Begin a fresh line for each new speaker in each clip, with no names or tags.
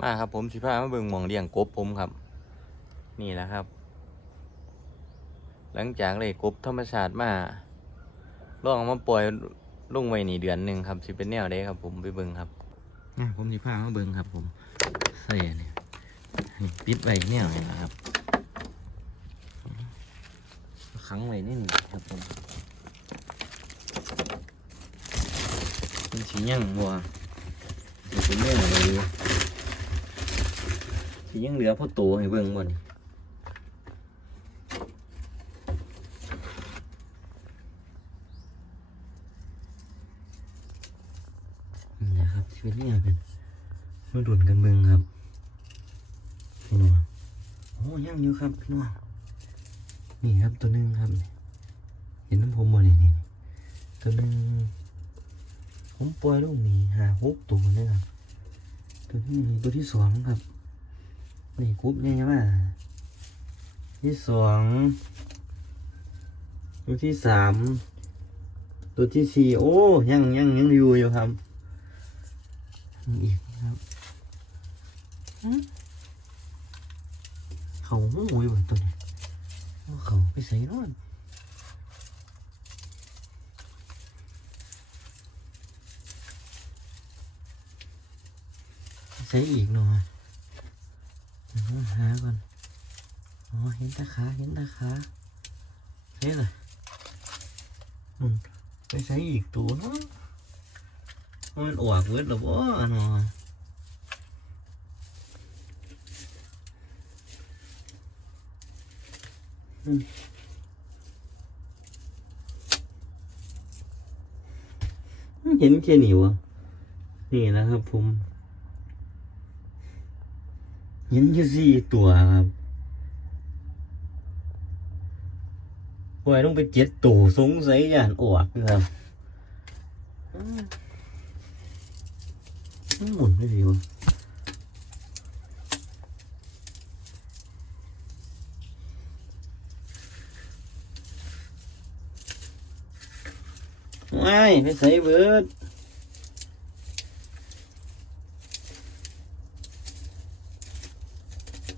มาครับผมสิพามาเบิ่งหมองเลี้ยงกบผมครับ นี่แหละครับ หลังจากเลยกบธรรมชาติมาลองมาปล่อยลุงไว้นี่เดือนหนึ่งครับสิเป็นแนวได้ครับ ผมไปเบิ่งครับนะผมสิพามาเบิ่งครับ ผมใส่อันนี่นี่ปิดไว้แนวนี่นะครับขังไว้นี่ครับผมเป็นสียังบัวสิเป็นแนวอะไรอยู่ สียังเหลือพ่อโตให้เบิ่งบ่นี่นี่นะครับชีวิตเนี่ยเป็นมาดุนกันเมืองครับพี่น้องโอ้ยังอยู่ครับพี่น้องนี่ครับตัวหนึงครับ เห็นน้ำผมบ่เนี่ยนี่ตัวหนึงผมปล่อยลูกหมีหาหกตัวเนี่ยครับตัวที่นี่ตัวที่สองครับ นี่กรุ๊ปไงว่าที่สองตัวที่สามตัวที่สี่โอ้ยังยังยังอยู่อยู่ครับอีกครับหืมเขาหูยว่ะตัวนี้เอาเขาไปใส่นอนใส่อีกหน่อย เดี๋ยวหาก่อน อ๋อ เห็นตาขา เห็นตาขาใช่เลยอืมไปใส่อีกตัวเนาะมันออกเวิร์ดหรอบ่เนาะอืมเห็นแค่นี้วะนี่นะครับผม เห็นอยู่สี่ตัวครับปล่อยลงไปเจ็ดตัวสงสัยย่าน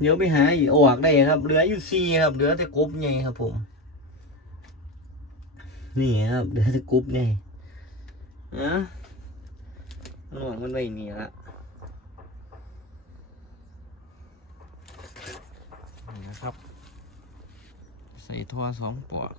เดี๋ยวไปหาอีกออกได้ครับ เหลืออยู่ซีครับ เหลือแต่กบไงครับ ผม นี่ครับ เหลือแต่กบไงอะหน่วงมันไว้นี่ละนี่นะครับ ใส่ท่อสองปอก